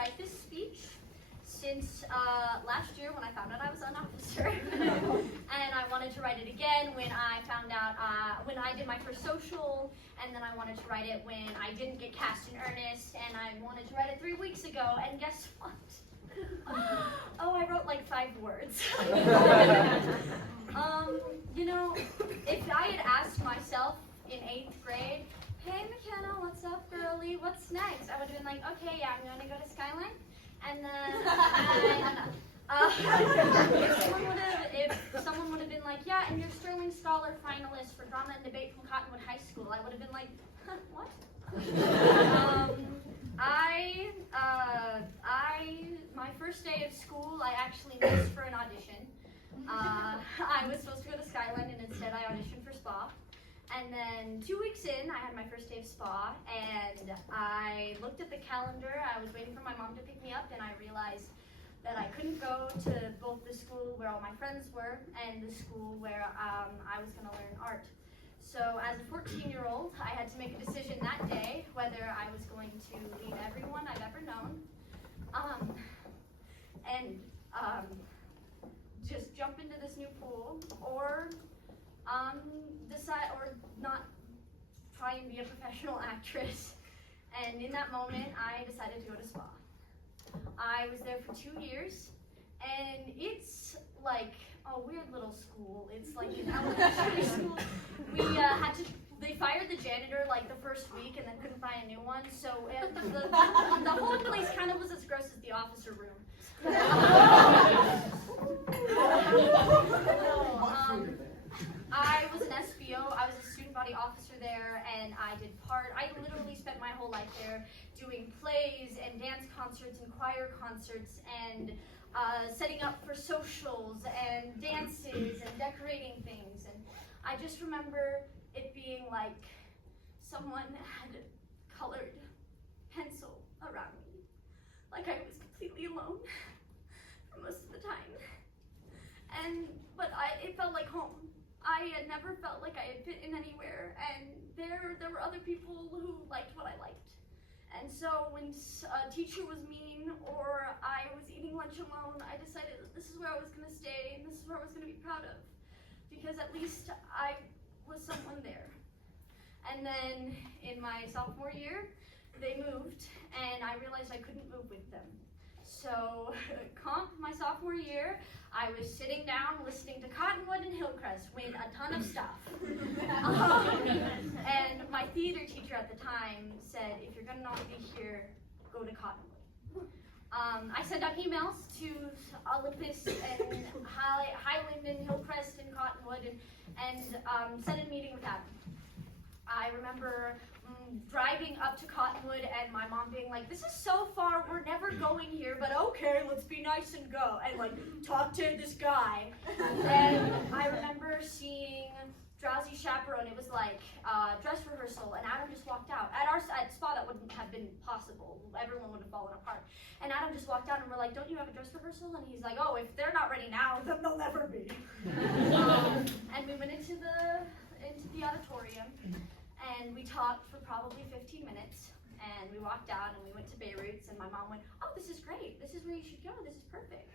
write this speech since last year when I found out I was an officer. And I wanted to write it again when I found out, when I did my first social, and then I wanted to write it when I didn't get cast in earnest, and I wanted to write it 3 weeks ago, and guess what? Oh, I wrote like 5 words. You know, if I had asked myself in 8th grade, hey McKenna, what's up girlie, what's next? I would have been like, okay, yeah, I'm going to go to Skyline. And then if someone would have been like, yeah, and you're Sterling Scholar finalist for drama and debate from Cottonwood High School, I would have been like, huh, what? My first day of school, I actually missed for an audition. I was supposed to go to Skyline, and instead I auditioned for SPA. And then 2 weeks in, I had my first day of SPA, and I looked at the calendar. I was waiting for my mom to pick me up, and I realized that I couldn't go to both the school where all my friends were and the school where I was going to learn art. So as a 14-year-old, I had to make a decision that day whether I was going to leave everyone I've ever known and just jump into this new pool, or decide, or not try and be a professional actress. And in that moment, I decided to go to SPA. I was there for 2 years, and it's like a weird little school. It's like an elementary school. They fired the janitor like the first week and then couldn't find a new one, so the whole place kind of was as gross as the officer room. I was an SBO, I was a student body officer there, and I literally spent my whole life there doing plays and dance concerts and choir concerts and setting up for socials and dances and decorating things. And I just remember it being like someone had colored pencil around me, like I was completely alone for most of the time. But it felt like home. I had never felt like I had fit in anywhere, and there were other people who liked what I liked. And so when a teacher was mean or I was eating lunch alone, I decided that this is where I was going to stay and this is where I was going to be proud of, because at least I was someone there. And then in my sophomore year, they moved, and I realized I couldn't move with them. So my sophomore year, I was sitting down listening to Cottonwood and Hillcrest win a ton of stuff. And my theater teacher at the time said, if you're gonna not be here, go to Cottonwood. I sent out emails to Olympus and Highland and Hillcrest and Cottonwood and set a meeting with Adam. I remember driving up to Cottonwood and my mom being like, this is so far, we're never going here, but okay, let's be nice and go, and like talk to this guy. And I remember seeing Drowsy Chaperone. It was like dress rehearsal, and Adam just walked out. At SPA, that wouldn't have been possible. Everyone would have fallen apart. And Adam just walked out, and we're like, don't you have a dress rehearsal? And he's like, oh, if they're not ready now, then they'll never be. And we went into the auditorium, and we talked for probably 15 minutes, and we walked out and we went to Beirut's, and my mom went, oh, this is great, this is where you should go, this is perfect.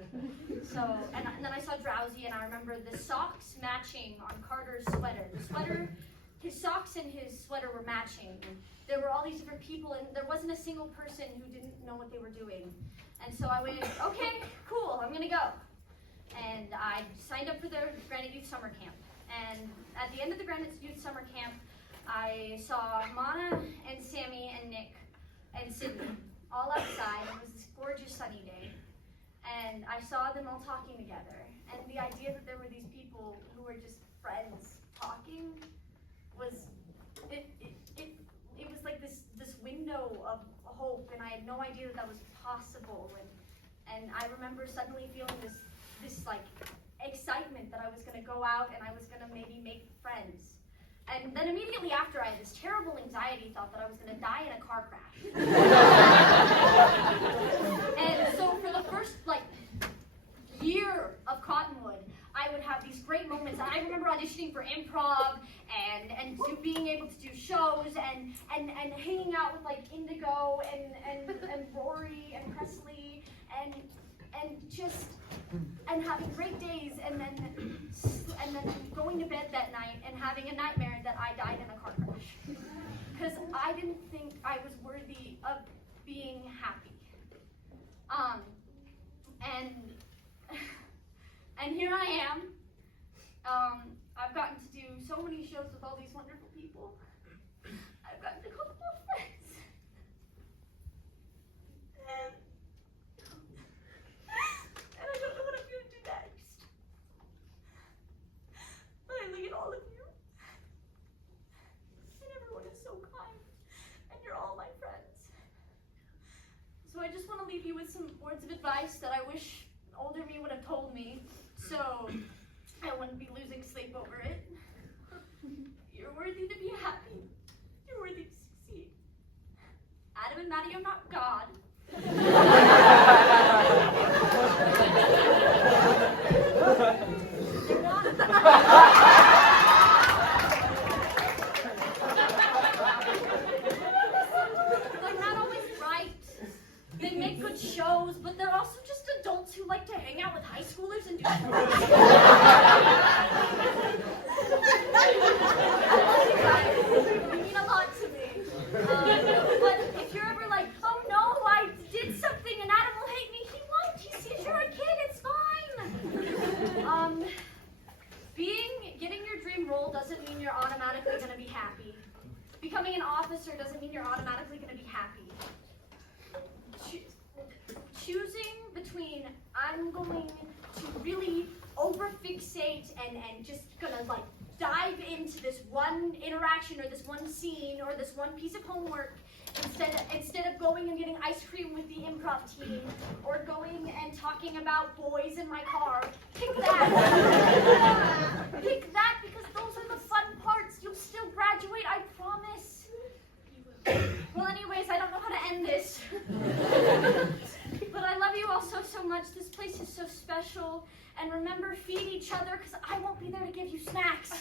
So, and then I saw Drowsy, and I remember the socks matching on Carter's sweater. His socks and his sweater were matching, and there were all these different people, and there wasn't a single person who didn't know what they were doing. And so I went, okay, cool, I'm gonna go. And I signed up for the Granite Youth Summer Camp. And at the end of the Granite Youth Summer Camp, I saw Mana and Sammy and Nick and Sydney all outside. It was this gorgeous sunny day. And I saw them all talking together. And the idea that there were these people who were just friends talking was, it was like this window of hope, and I had no idea that was possible. And I remember suddenly feeling this like excitement that I was gonna go out and I was gonna maybe make friends. And then immediately after, I had this terrible anxiety thought that I was going to die in a car crash. And so for the first year of Cottonwood, I I would have these great moments. And I remember auditioning for improv and being able to do shows and hanging out with like Indigo and Rory and Presley and having great days and then going to bed that night and having a nightmare that I died in a car crash. Because I didn't think I was worthy of being happy. And here I am. I've gotten to do so many shows with all these wonderful people. I've gotten to call them friends. And I don't know what I'm going to do next. But I look at all of you. And everyone is so kind. And you're all my friends. So I just want to leave you with some words of advice that I wish older me would have told me, so I wouldn't be losing sleep over it. You're worthy to be happy. You're worthy to succeed. Adam and Maddie are not God. They're not. They make good shows, but they're also just adults who like to hang out with high schoolers and do sports. You mean a lot to me. But if you're ever like, oh no, I did something and Adam will hate me, he won't. You're a kid, it's fine. Getting your dream role doesn't mean you're automatically going to be happy. Becoming an officer doesn't mean you're automatically going to be happy. Choosing between I'm going to really over-fixate and just gonna like dive into this one interaction or this one scene or this one piece of homework instead of going and getting ice cream with the improv team or going and talking about boys in my car. Pick that. Pick that because those are the fun parts. You'll still graduate, I promise. Well, anyways, I don't know how to end this. But I love you all so much. This place is so special. And remember, feed each other because I won't be there to give you snacks.